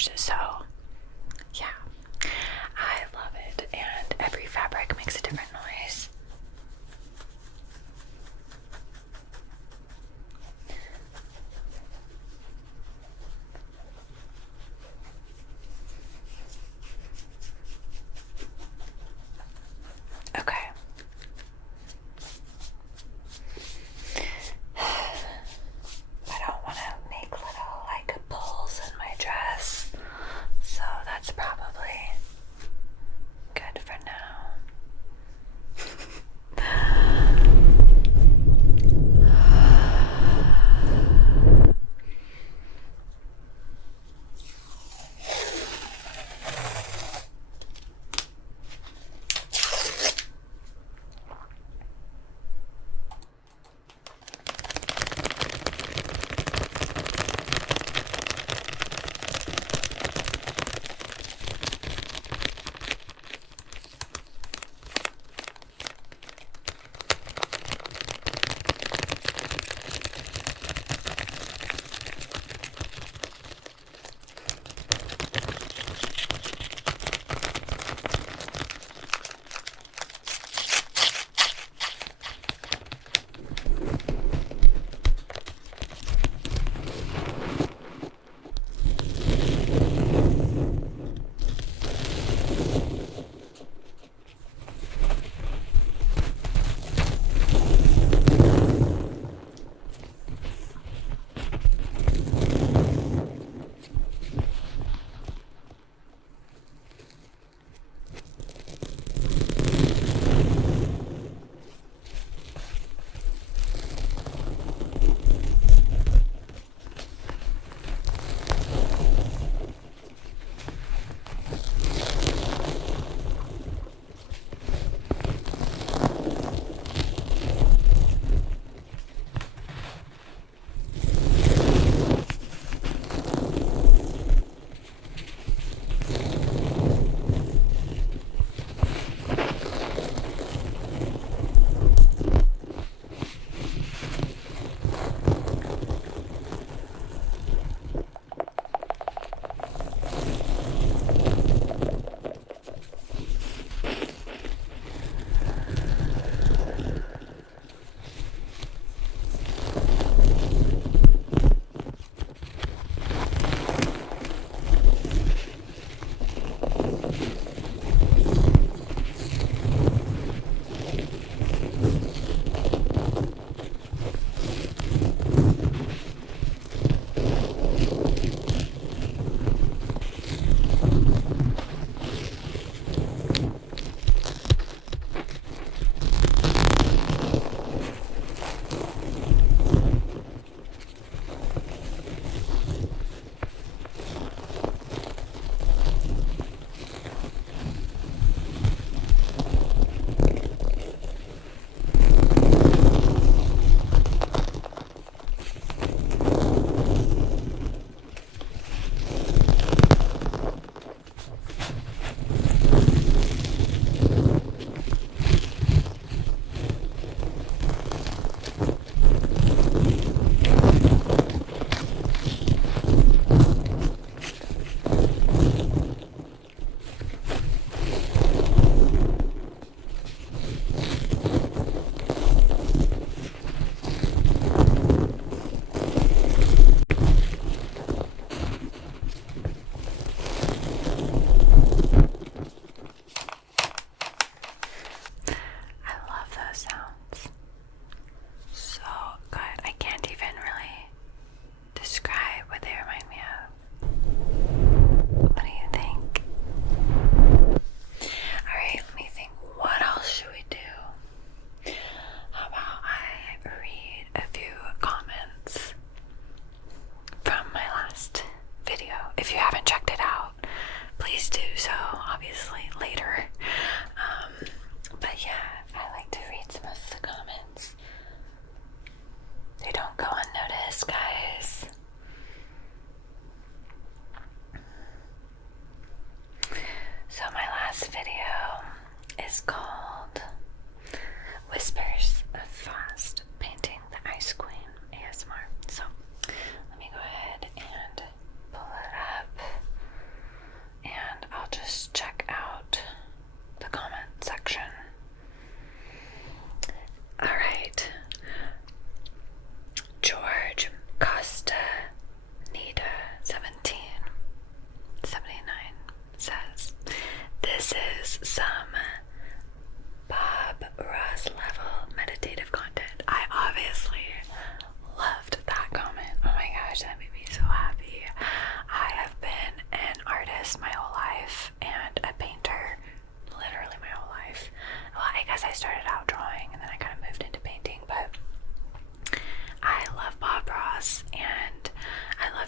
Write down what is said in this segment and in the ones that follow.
colors. So yeah, I love it, and every fabric makes a different noise. Okay. I don't want to make little like pulls in my dress.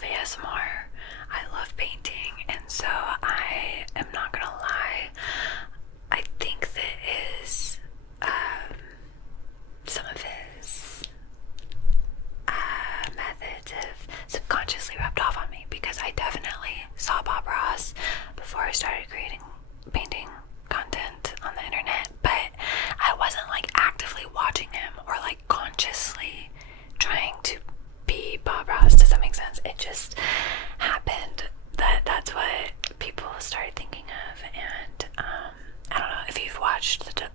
ASMR. I love painting, and so I am not gonna lie. I think that is some of his methods have subconsciously rubbed off on me, because I definitely saw Bob Ross before I started creating painting content on the internet, but I wasn't like actively watching him or like consciously trying to be Bob Ross. Does that make sense? It just happened that that's what people started thinking of. And I don't know if you've watched the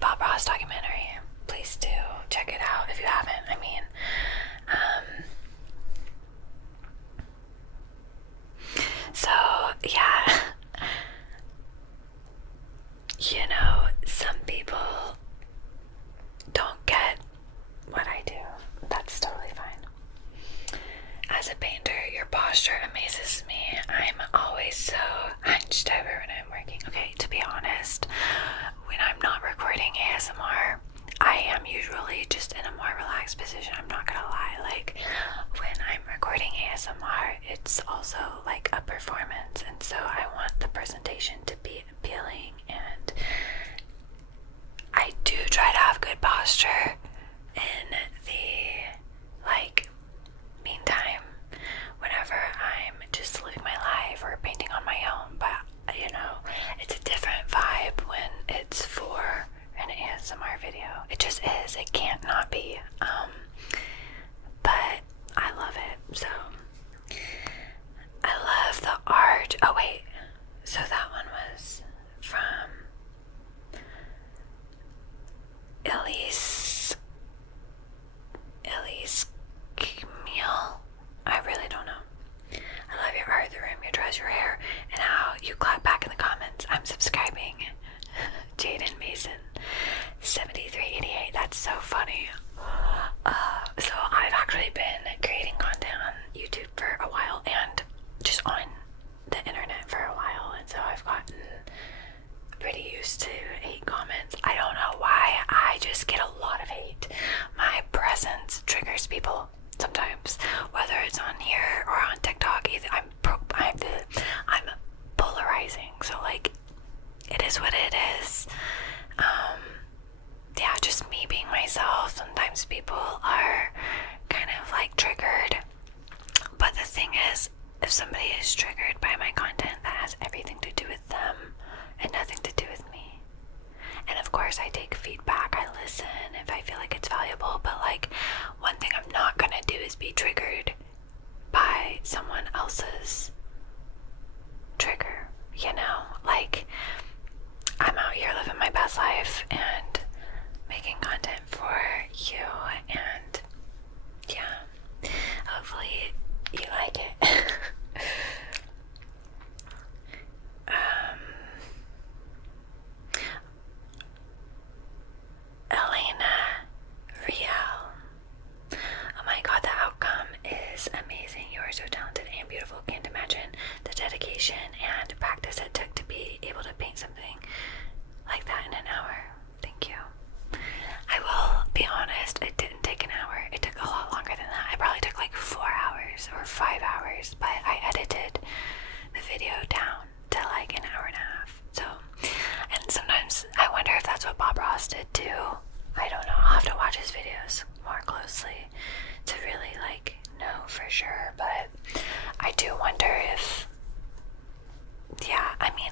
Bob Ross documentary. Please do check it out if you haven't. I mean, so yeah, you know, some people don't get what I do. That's totally fine. As a painter, your posture amazes me. I'm always so hunched over when I'm working. Okay, to be honest, when I'm not recording ASMR, I am usually just in a more relaxed position. I'm not gonna lie. Like, when I'm recording ASMR, it's also like a performance, and so I want the presentation to be appealing, and I do try to have good posture in the, like, meantime, whenever I'm just living my life or painting on my own. But, you know, it's a different vibe when it's for an ASMR video. It just is. It can't not be. But I love it. So I love the art. Oh wait, so that one was from Elise Camille. I really don't know. I love your art, the room, your dress, your hair, and how you clap back in the comments. I'm subscribing. Jaden Mason 7388. That's so funny. So I've actually been creating content on YouTube for a while and just on the internet for a while, and so I've gotten pretty used to hate comments. I don't know why, I just get a lot of hate. My presence triggers people sometimes, whether it's on here or on TikTok. Either I'm polarizing, so like, it is what it is. Yeah, just me being myself. Sometimes people are kind of like triggered, but the thing is, if somebody is triggered by my content, that has everything to do with them and nothing to do with me. And of course I take feedback, I listen if I feel like it's valuable, but like, one thing I'm not gonna do is be triggered by someone else's trigger, you know? Like, I'm out here living my best life and making content for you, and yeah, hopefully you like it. Elena Riel. Oh my god, the outcome is amazing. You are so talented and beautiful. Can't imagine the dedication and practice it took to be able to paint something like that in an hour. Thank you. I will be honest, it didn't take an hour. It took a lot longer than that. It probably took like 4 hours or 5 hours, but I edited the video down to like an hour and a half. So, and sometimes I wonder if that's what Bob Ross did too. I don't know. I'll have to watch his videos more closely to really like know for sure, but I do wonder if, yeah, I mean,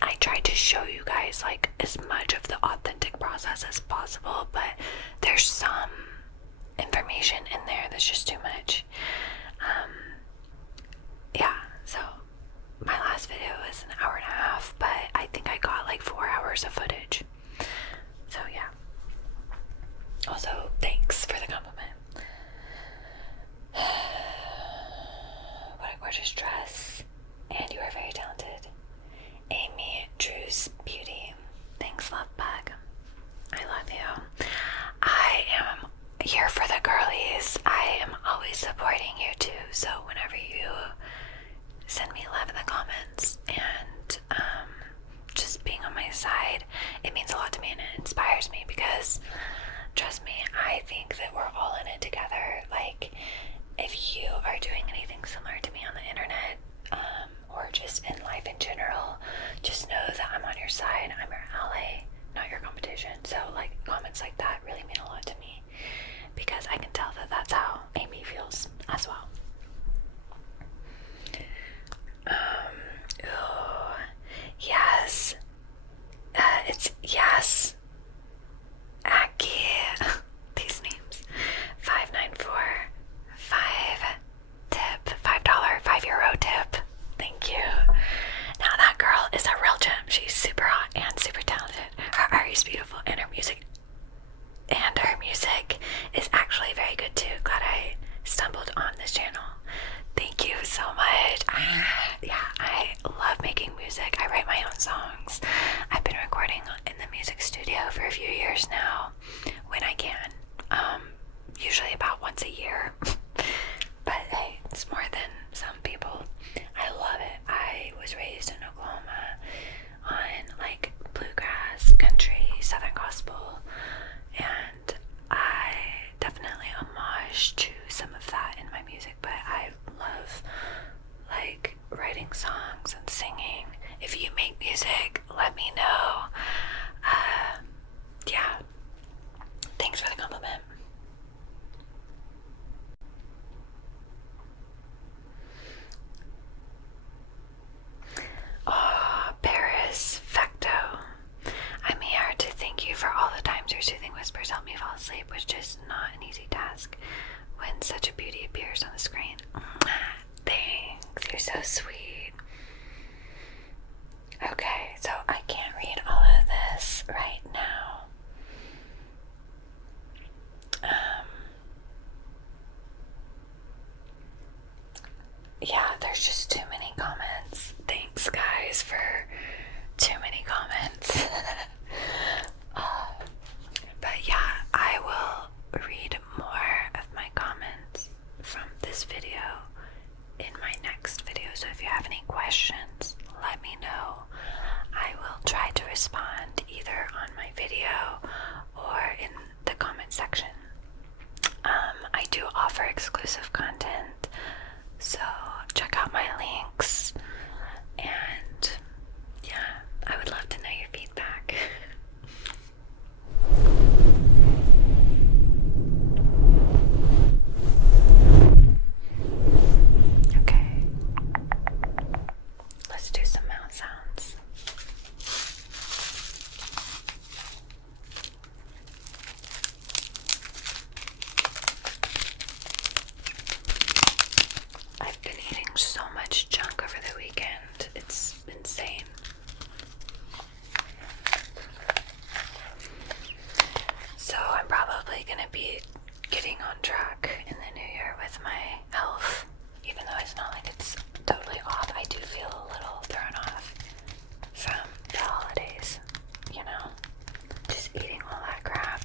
I tried to show you guys like as much of the authentic process as possible, but there's some information in there that's just too much. Yeah, so my last video was an hour and a half, but I think I got like 4 hours of footage. So yeah. Also, thanks for the compliment. What a gorgeous dress. And you are very talented. Amy Drew's Beauty. Thanks, love bug. I love you. I am here for the girlies. I am always supporting you too. So whenever you send me love in the comments and just being on my side, it means a lot to me and it inspires me, because trust me, I think that we're all in it together. Like, if you are are doing anything similar to me on the internet, or just in life in general, just know that I'm on your side. I'm your ally, not your competition. So like comments like that really mean a lot to me, because I can tell that that's how Amy feels as well. Ooh, yes. It's yes. Aki. These names. 594. 5 $5, €5 tip. Thank you. Now that girl is a real gem. She's super hot and super talented. Her art is beautiful, and her music is actually very good too. Glad I stumbled on this channel. Thank you so much. Yeah, I love making music. I write my own songs. I've been recording in the music studio for a few years now, when I can. Usually about once a year. But hey, it's more than some people. I love it. I was raised in Oklahoma on like bluegrass, country, southern gospel, and I definitely homage to some of that in my music, but I love like writing songs and singing. If you make music, let me know. Yeah. Thanks for the compliment. Oh, Paris Facto. I'm here to thank you for all the times your soothing whispers help me fall asleep, which is not an easy task when such a beauty appears on the screen. Thanks, you're so sweet. Okay, so I can't read all of this right now. Yeah, there's just too many comments. Thanks, guys, for too many comments. But yeah, I will read more of my comments from this video in my next video. So if you have any questions, let me know. I will try to respond either on my video or in the comment section. I do offer exclusive content, so check out my links, and yeah, I would love to know your feedback. Okay, let's do some mouth sounds. I've been eating so much junk over the weekend. It's insane. So I'm probably gonna be getting on track in the new year with my health. Even though it's not like it's totally off, I do feel a little thrown off from the holidays, you know? Just eating all that crap.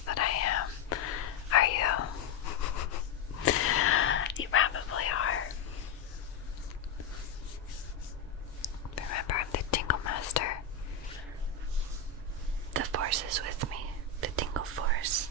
this, but I am. Are you? You probably are. Remember, I'm the tingle master. The force is with me, the tingle force.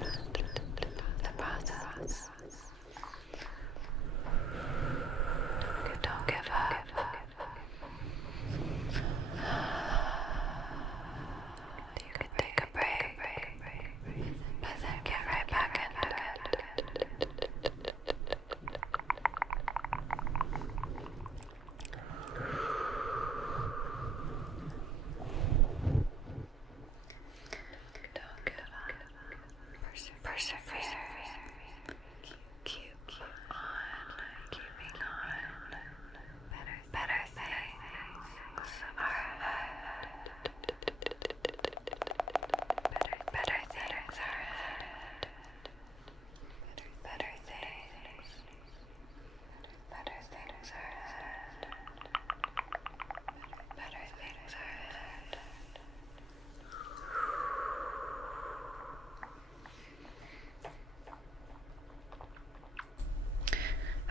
the process. Don't give up. You can take a break, but then get right back into it. Don't give up. Persevere. Keep on keeping on. Better things are ahead. Better things are ahead. Better things. Better things are ahead. Better things are ahead.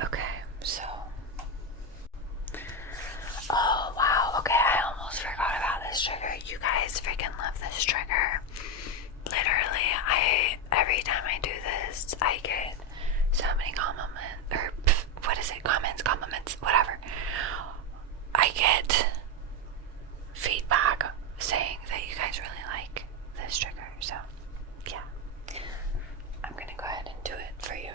Okay, so. Oh wow, okay, I almost forgot about this trigger. You guys freaking love this trigger. Literally, every time I do this, I get so many compliments, whatever. I get feedback saying that you guys really like this trigger, so yeah. I'm gonna go ahead and do it for you.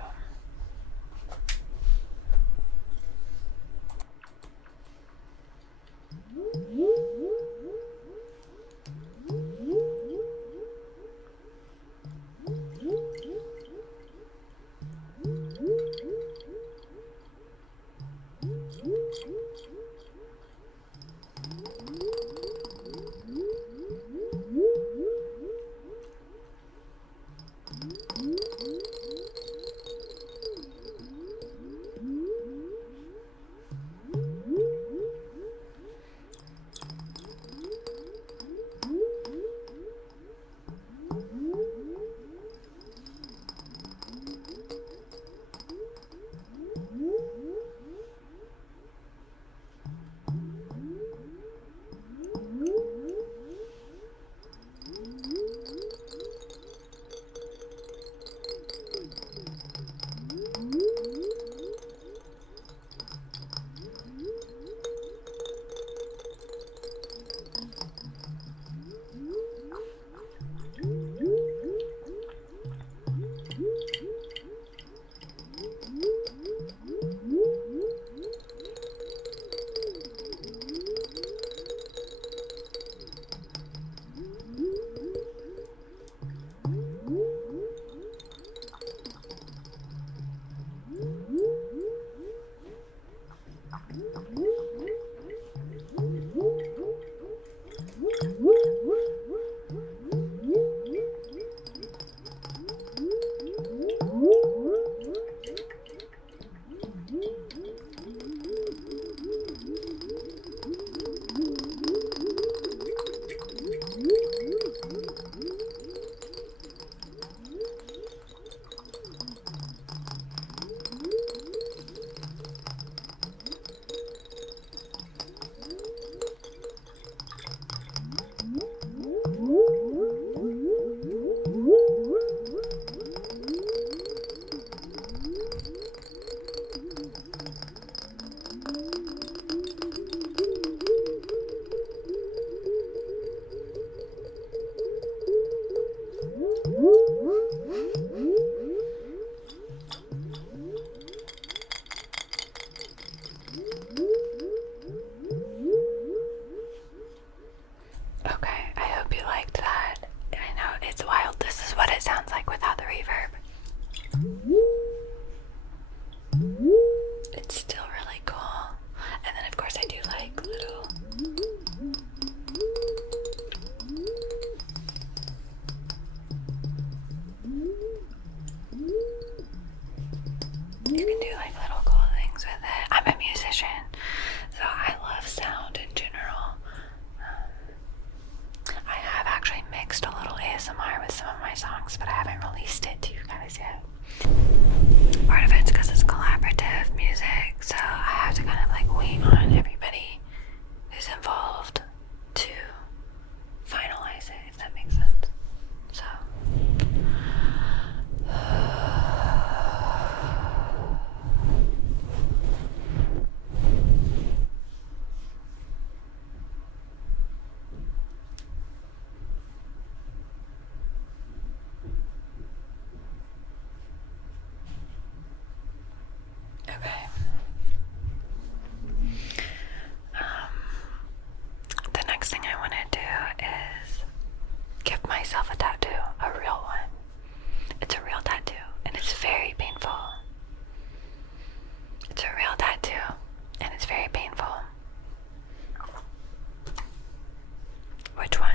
Okay. The next thing I want to do is give myself a tattoo, a real one. It's a real tattoo, and it's very painful. It's a real tattoo, and it's very painful. Which one?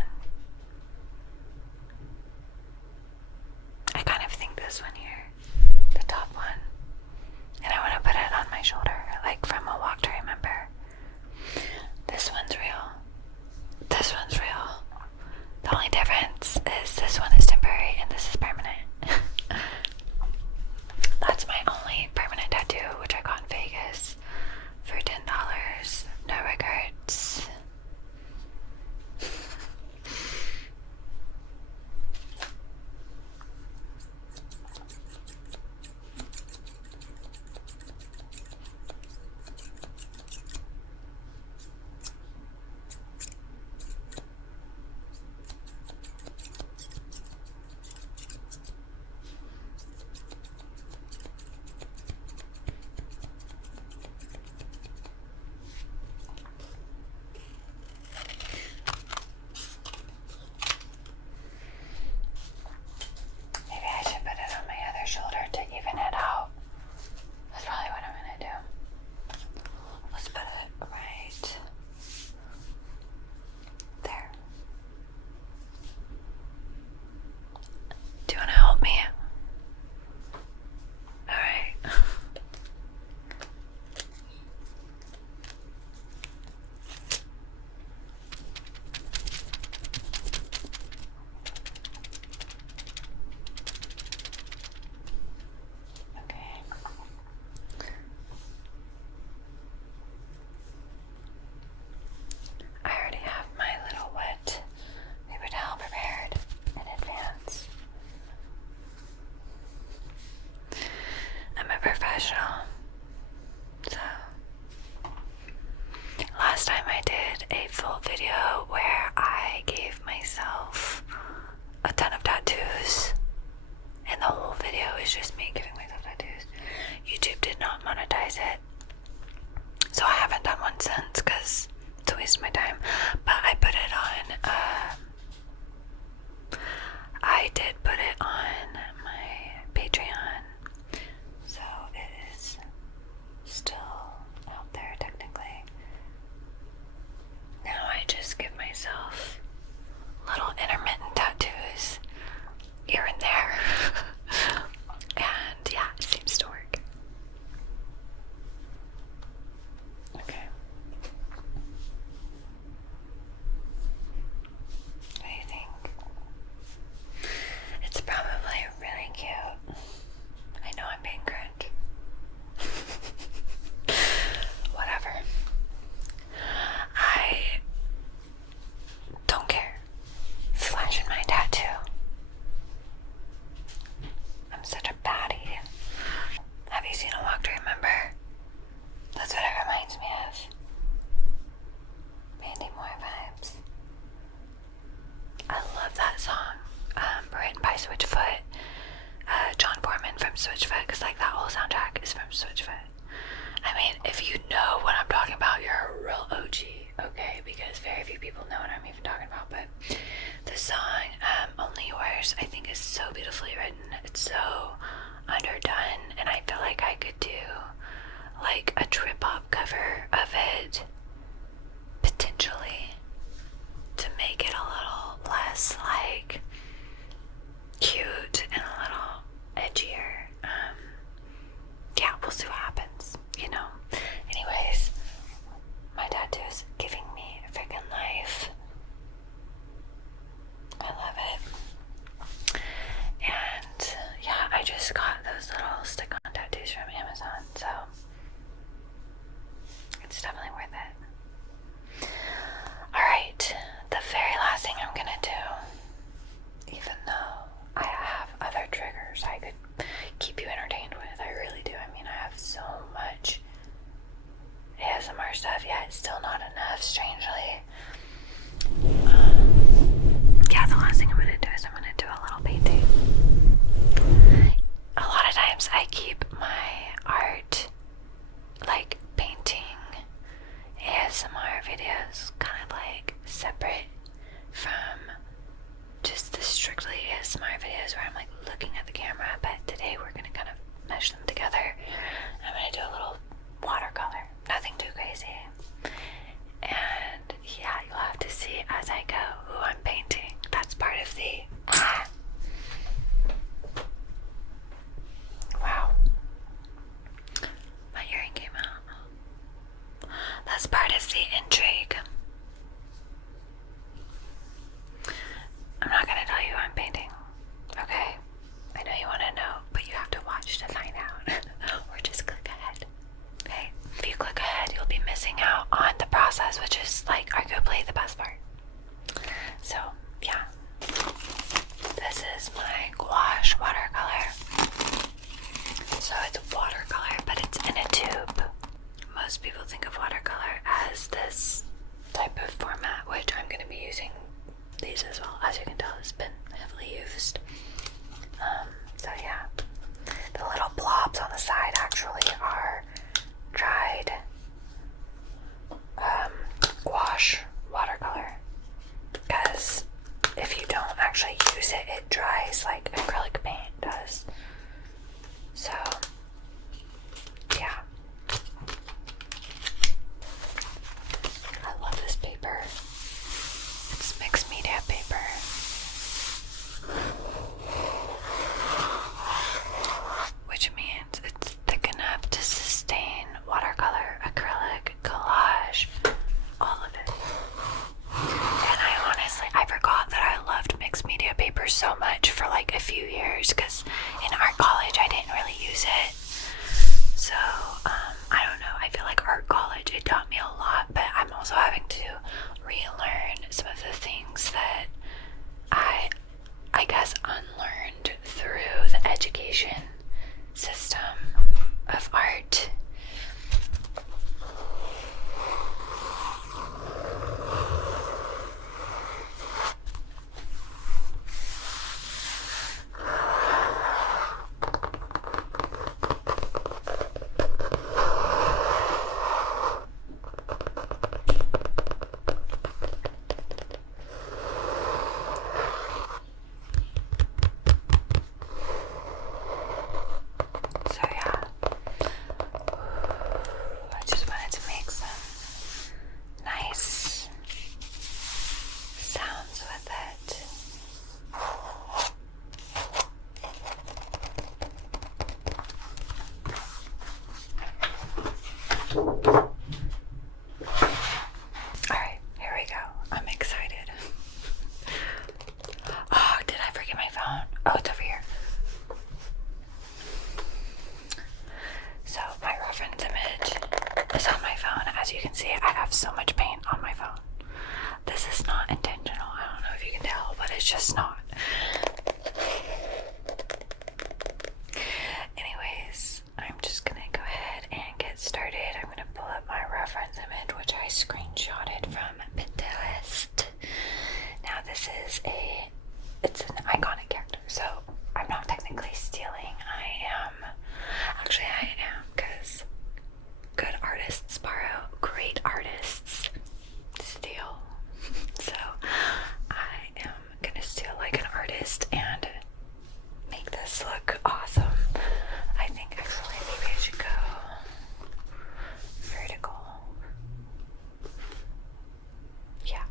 I kind of think this one here, the top one. And I want to put it on my shoulder, like from A Walk to Remember. This one's real. This one's real. The only difference is this one is temporary and this is permanent. That's my only permanent tattoo, which I got in Vegas for $10. No regrets. Shoulder to even it out. That's probably what I'm gonna do. Let's put it right there. Do you want to help me? Alright. Professional. So last time I did a full video where I gave myself a ton of tattoos, and the whole video is just me giving myself tattoos. YouTube did not monetize it, so I haven't done one since because it's a waste of my time. But I put it on I did put it on my Patreon. So it is still out there technically. Now I just give myself little intermittent tattoos here and there. And yeah, it seems to work. Okay. What do you think? It's probably really cute. I know I'm being cringe. Whatever. I don't care. Flashing my tattoo. I'm such a baddie. Have you seen A Walk to Remember? That's what it reminds me of. Mandy Moore vibes. I love that song. Written by Switchfoot. John Foreman from Switchfoot, because like that whole soundtrack is from Switchfoot. I mean, if you know what I'm talking about, you're a real OG, okay? Because very few people know what I'm even talking about. But the song, Only Yours, I think is so beautifully written. It's so underdone, and I feel like I could do like a trip-hop cover of it, potentially, to make it a little less like cute and a little edgier. Yeah, we'll see what happens, you know. Anyways, my tattoo's giving me freaking life. I love it. And yeah, I just got those little stick-on tattoos from Amazon, so it's definitely worth it. Alright, the very last thing I'm gonna do, even though I have other triggers I could keep you entertained with, I really do. I mean, I have so much ASMR stuff, yet it's still not enough, strangely. Yeah, the last thing I'm gonna do is I'm gonna do a little painting. A lot of times I keep my art ASMR videos where I'm like looking at the camera, but today we're gonna kind of mesh them together. I'm gonna do a little watercolor, nothing too crazy. And yeah, you'll have to see as I go who I'm painting. That's part of the wow. My earring came out. That's part of the intrigue. I'm not gonna tell you who I'm painting, okay? I know you wanna know, but you have to watch to find out. Or just click ahead, okay? If you click ahead, you'll be missing out on the process, which is like arguably the best part. So, yeah. This is my gouache watercolor. So it's watercolor, but it's in a tube. Most people think of watercolor as this type of format, which I'm going to be using these as well. As you can tell, it's been heavily used. So yeah, the little blobs on the side actually are dried gouache watercolor, because if you don't actually use it, it dries like acrylic paint does. So yeah, I love this paper. It's mixed media paper. Which means it's thick enough to sustain watercolor, acrylic, collage, all of it. And I forgot that I loved mixed media paper so much for like a few years, because in art college I didn't really use it. So, I don't know, I feel like art college, it taught me a lot, but I'm also having to relearn some of the things that I guess unlearned through the education system of art. So yeah, I just wanted to make some nice sounds with it. Alright, here we go. I'm excited. Oh, did I forget my phone? Oh, it's over here. So my reference image is on my phone. As you can see, I have so much paint on my phone. This is not intentional. I don't know if you can tell, but it's just not. Anyways, I'm just gonna go ahead and get started. I'm gonna pull up my reference image, which I screenshotted from Pinterest. Now this is it's an iconic character, so I'm not technically stealing. I am, because good artists borrow, great artists steal. So I am gonna steal like an artist and make this look awesome. I think actually maybe I should go vertical. Yeah.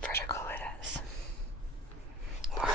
Vertical it is. Or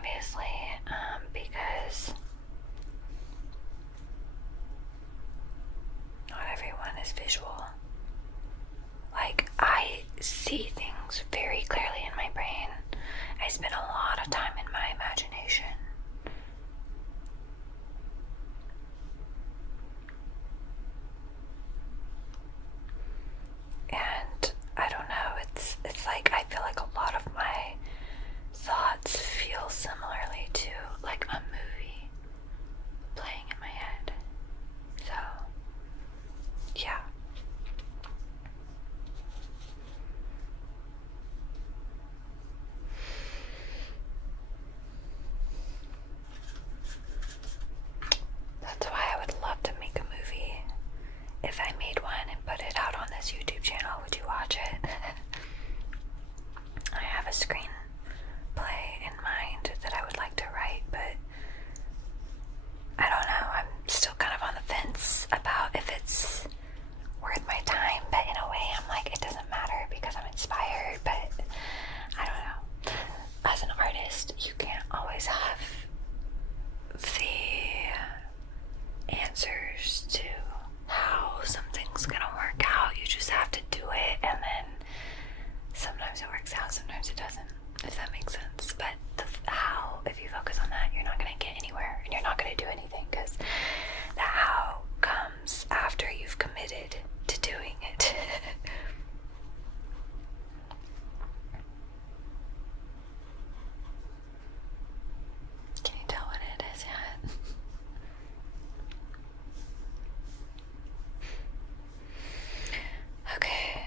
obviously, because not everyone is visual. Like, I see things very clearly in my brain. I spend a lot of time in my imagination. And I don't know, it's like I feel like a lot of my thoughts feel similarly to like a movie playing in my head. So, yeah. That's why I would love to make a movie. If I made one and put it out on this YouTube channel, would you watch it? I have a screenplay in mind that I would like to write, but I don't know. I'm still kind of on the fence about if it's worth my time, but in a way I'm like, it doesn't matter because I'm inspired, but I don't know. As an artist, you can't always have the answers to how something's gonna work out. You just have to do it, and then sometimes it works out, sometimes it doesn't, if that makes sense. But the how, if you focus on that, you're not gonna get anywhere and you're not gonna do anything, because the how comes after you've committed to doing it. Can you tell what it is yet? Okay.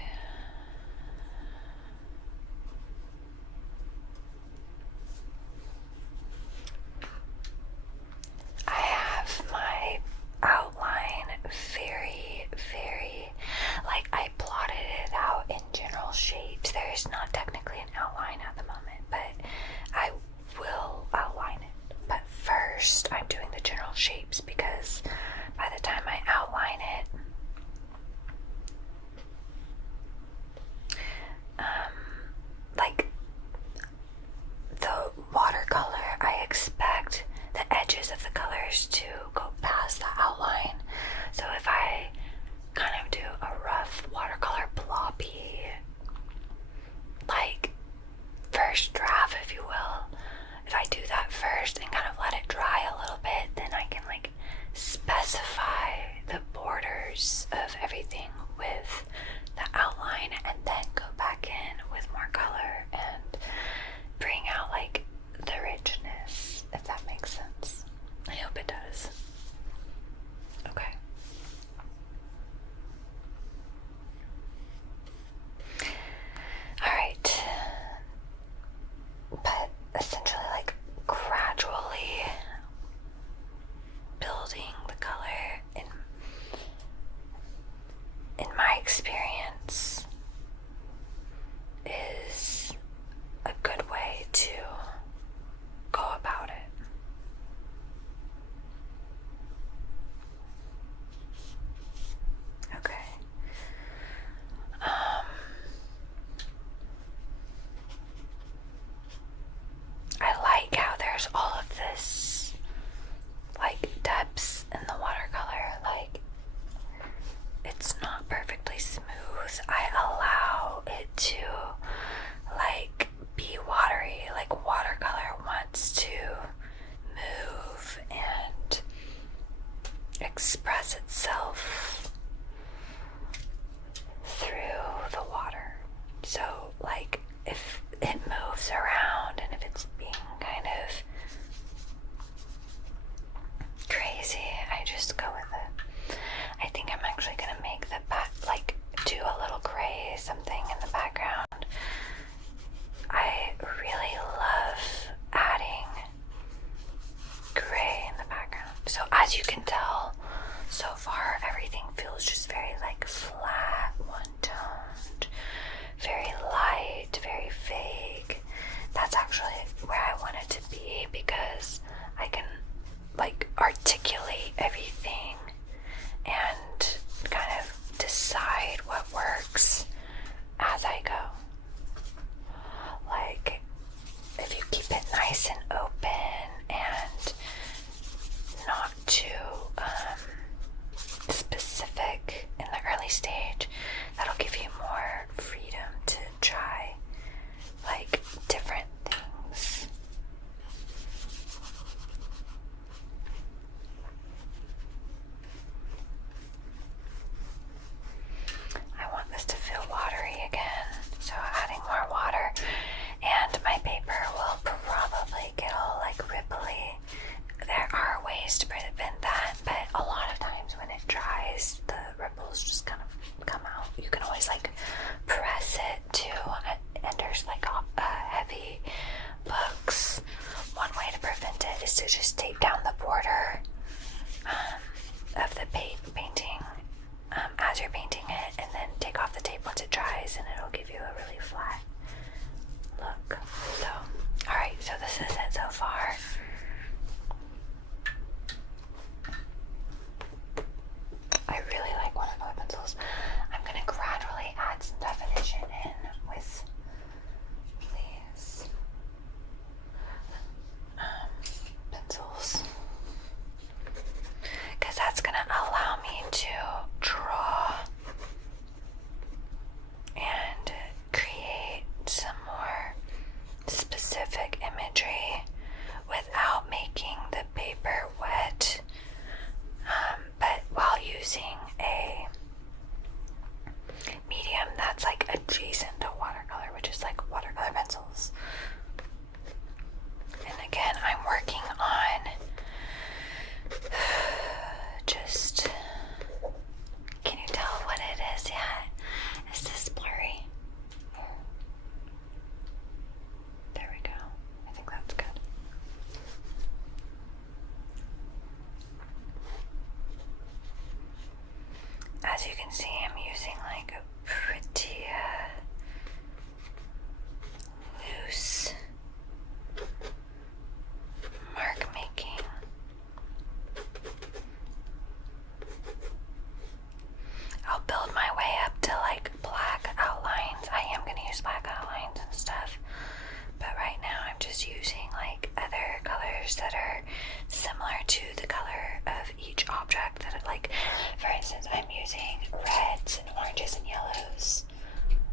using reds and oranges and yellows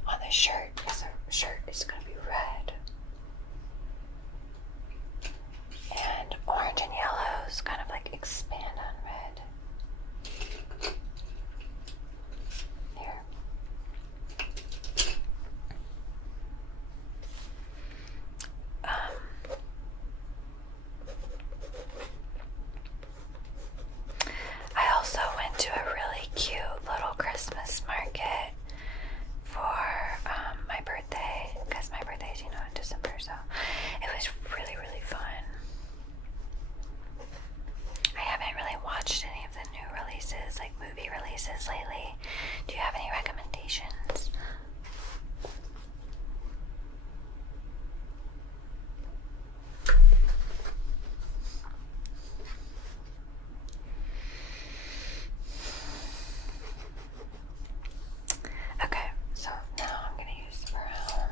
on the shirt because the shirt is going to be red. And orange and yellows kind of like expand on red. Here. I also went to a really cute little Christmas market for my birthday, because my birthday is, in December, so it was really, really fun. I haven't really watched any of the new releases, like movie releases lately. Do you have any recommendations? Okay, so now I'm going to use brown.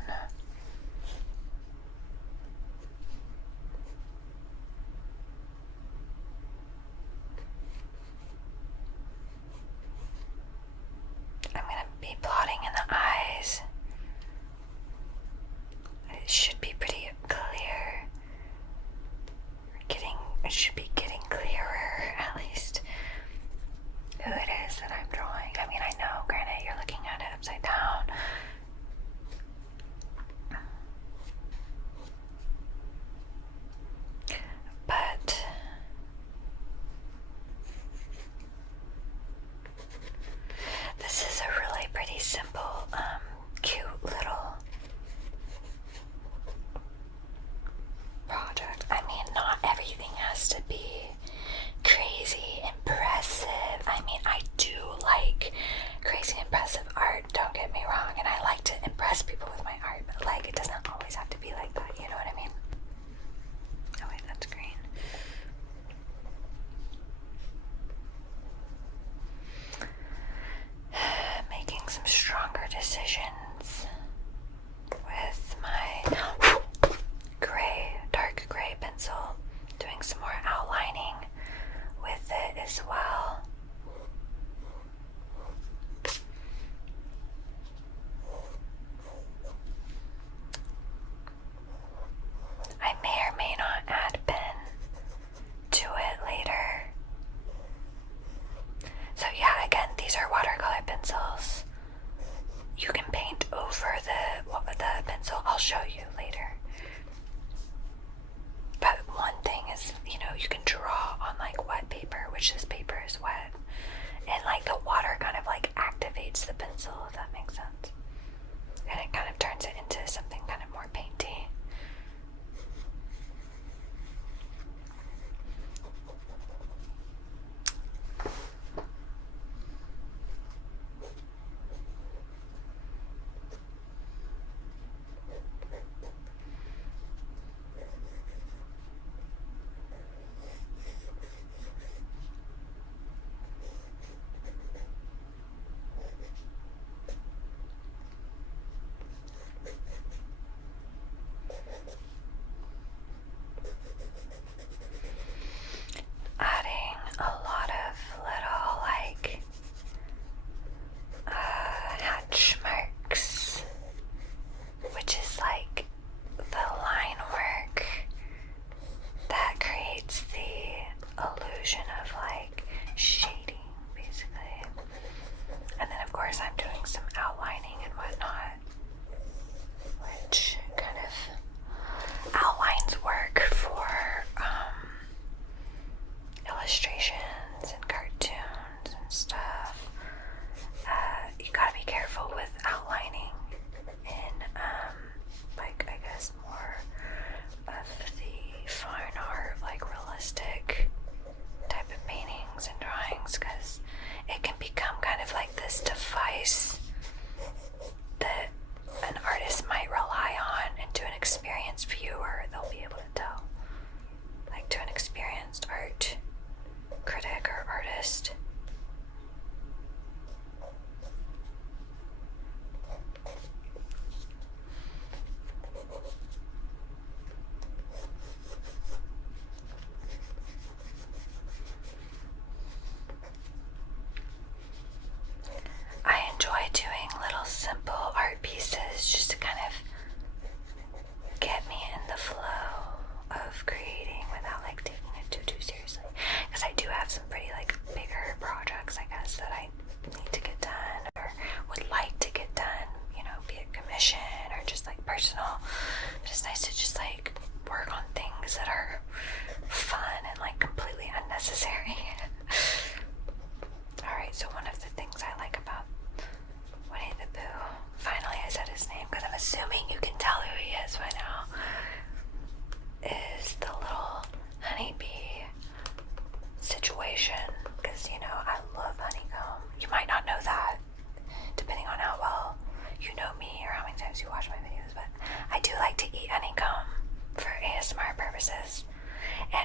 I'm going to be blotting in the eyes. It should be pretty clear. It should be getting clearer, at least, who it is that I'm drawing. I mean, I know, granted, you're looking at it upside down. But this is a really pretty simple, cute little project. I mean, not everything has to be crazy impressive. I mean, I do like crazy impressive art, don't get me wrong, and I like to impress people with my art, but like, it doesn't always have to be like that, you know what I mean? Oh wait, that's green. Making some stronger decisions with my dark gray pencil, doing some more outlining with it as well. I may or may not add pen to it later. So yeah, again, these are watercolor pencils. You can paint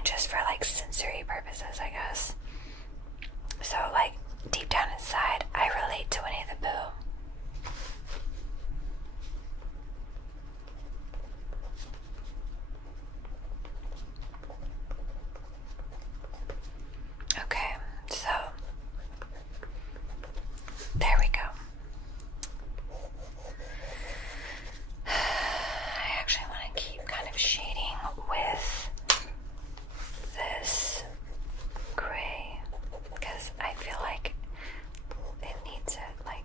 and just for like sensory purposes, I guess. So like deep down inside, I relate to Winnie the Pooh. Okay, so there we go. I actually want to keep kind of shading with this gray because I feel like it needs it. Like,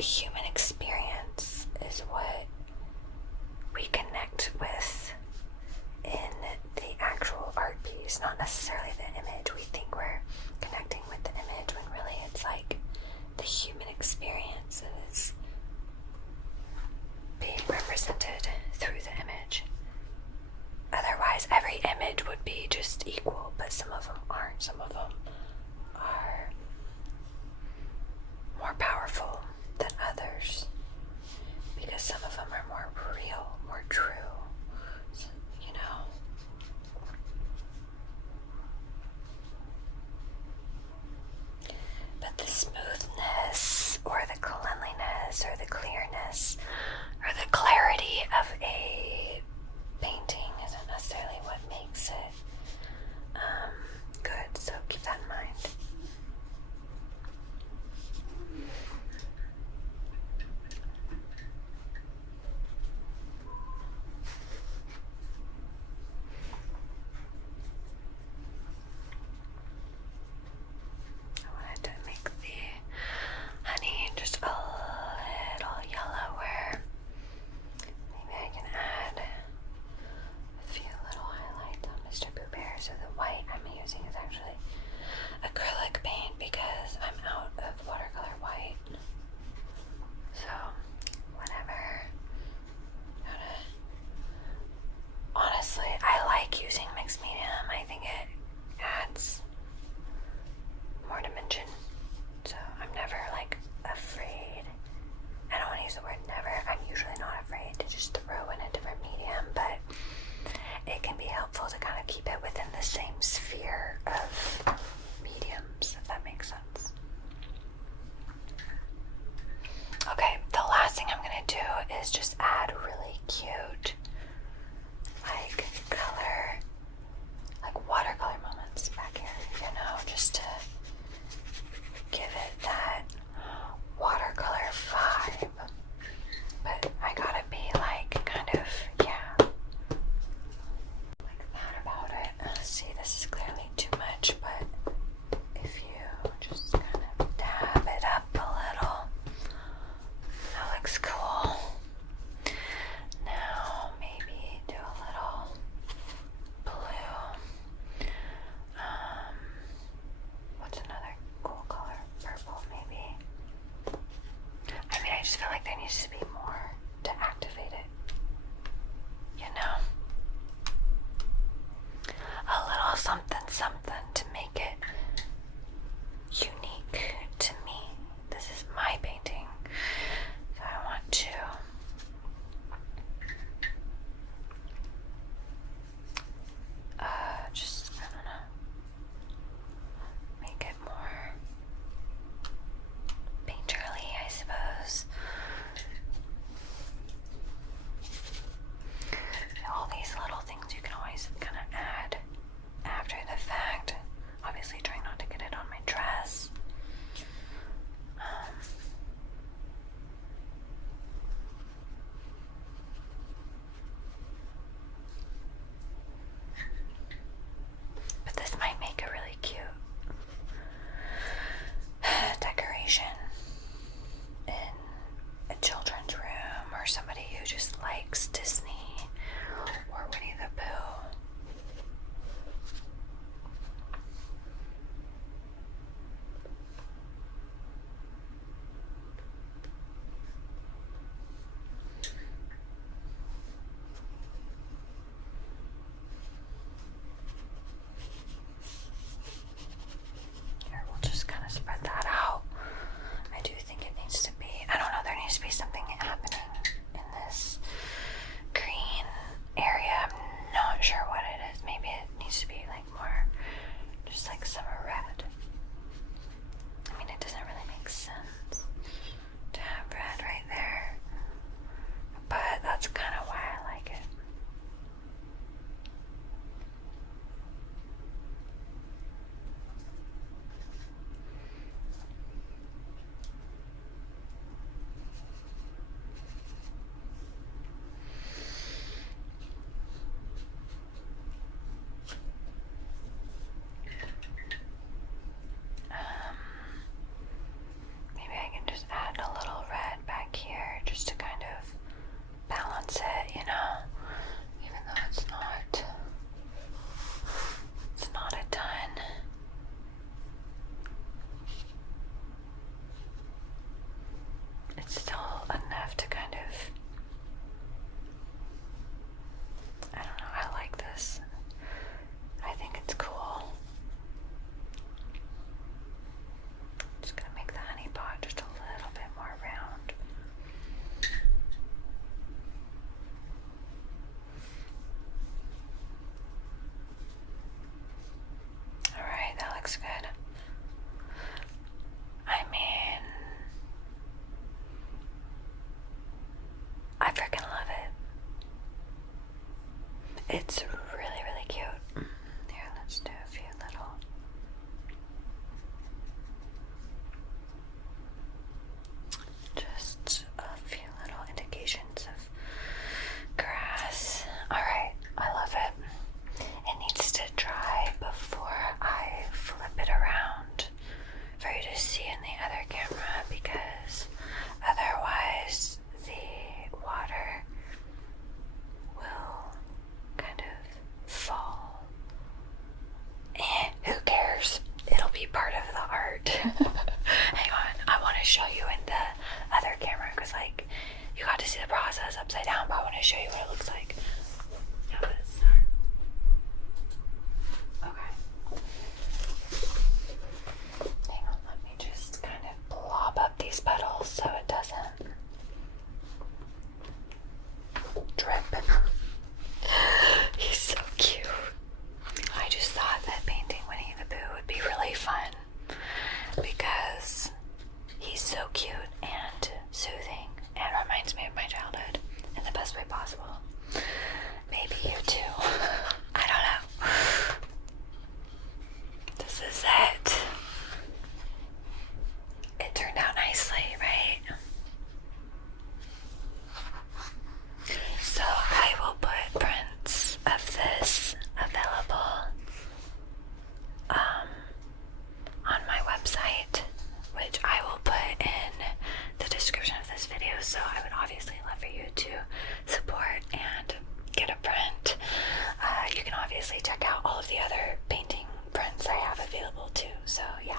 human experience is what we connect with in the actual art piece, not necessarily the image. We think we're connecting with the image when really it's like the human experience is being represented through the image. Otherwise, every image would be just equal, but some of them aren't. Some of them are more powerful than others because some of them are more real, more true, you know. But the smoothness or the cleanliness or the clearness or the clarity of a painting isn't necessarily what makes it good, so keep that in mind. I wanted to make the honey just a little yellower. Maybe I can add a few little highlights on Mr. Pooh Bear. So the white I'm using is actually acrylic paint because I'm out of watercolor white. So whatever. Honestly, I like using mixed medium. I think it adds more dimension. So I'm never like afraid. I don't want to use the word never. I'm usually not afraid to just throw in a different medium, but it can be helpful to kind of keep it within the same sphere of mediums, if that makes sense. Okay, the last thing I'm going to do is just add really cute, like color, like watercolor moments back here, you know, just to give it that watercolor vibe. But I gotta be like kind of, yeah, like that about it. See, this is clearly too much, but if you just kind of dab it up a little, that looks cool. Now maybe do a little blue. What's another cool color? Purple, maybe. I mean, I just feel like there needs to be more to activate it, you know? A little something something to make it unique to me. This is my painting, so I want to just, I don't know, make it more painterly, I suppose. It's really, really cute. Here, let's do a few little. Just a few little indications of grass. Alright, I love it. It needs to dry before I flip it around for you to see in the other camera, because otherwise the water will kind of fall. Who cares? It'll be part of the art. Hang on, I want to show you in the other camera, because like you got to see the process upside down, but I want to show you what it looks like. Now let's start. Okay. Hang on, let me just kind of blob up these petals so it doesn't drip. He's so cute. I just thought that painting Winnie the Pooh would be really fun because he's so cute and soothing and reminds me of my childhood in the best way possible. Maybe you too. I don't know. This is it. It turned out nicely, right? So I will put prints of this available on my website, which I will put in the description of this video. So I would obviously love for you to support and get a print. You can obviously check out all of the other painting prints I have available too. So yeah.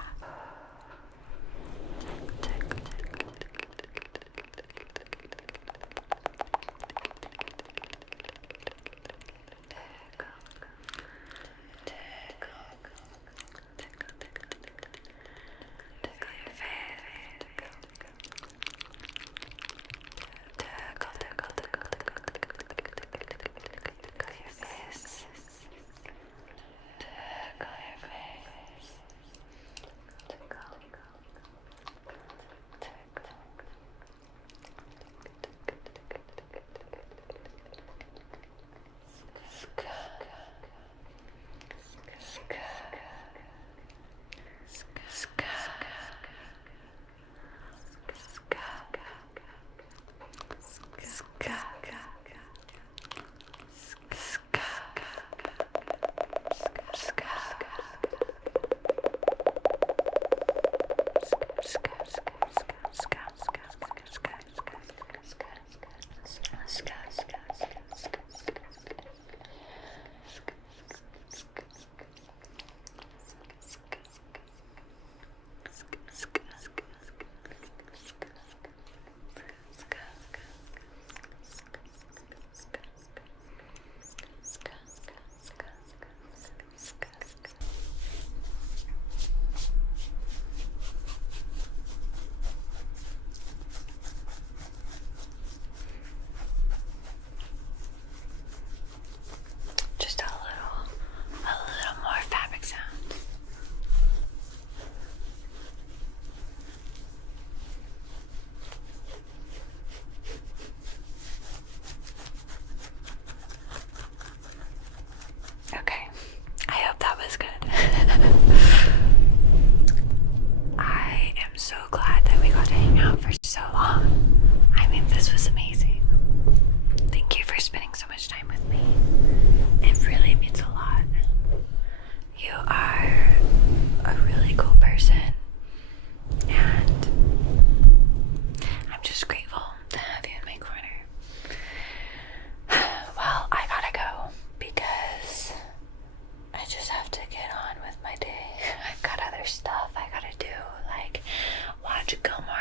Watch Gilmore